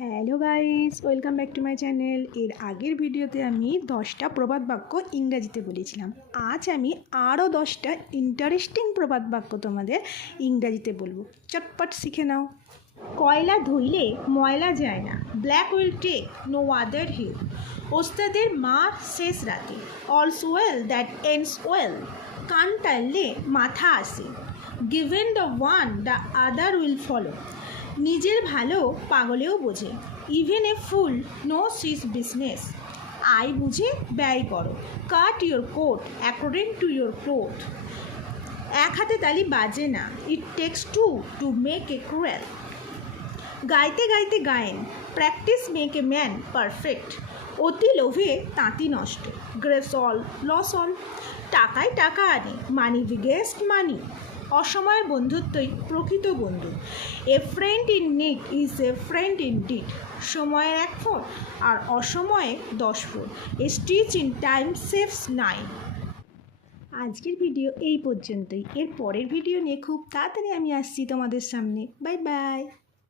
Hello guys, welcome back to my channel. এর আগের ভিডিওতে আমি 10টা প্রবাদ বাক্য ইংরাজিতে বলেছিলাম। আজ আমি আরও 10টা ইন্টারেস্টিং প্রবাদ বাক্য তোমাদের ইংরাজিতে বলবো। চটপট শিখে নাও। কয়লা ধুইলে ময়লা যায় না, black will take no other hill, ওস্তাদের মার শেষ রাতে, all's well that ends well, কান টানলে মাথা আসে, given the one the other will follow, নিজের ভালো পাগলেও বোঝে, even a fool knows his business, আয় বুঝে ব্যয় করো, cut your coat according to your cloth, এক হাতে তালি বাজে না, it takes two to make a quarrel, গাইতে গাইতে গায়েন, practice make a man perfect, অতি লোভে তাঁতি নষ্ট, গ্রেস অল লস অল, টাকায় টাকা আনে, মানি বিগেস্ট মানি, অসময়ের বন্ধুত্বই প্রকৃত বন্ধু, a friend in need is a friend in deed, সময়ের 1 ফোঁট আর অসময়ে 10 ফোঁট, এ স্টিচ ইন টাইম সেভস 9। আজকের ভিডিও এই পর্যন্তই। এর পরের ভিডিও নিয়ে খুব তাড়াতাড়ি আমি আসছি তোমাদের সামনে। Bye bye.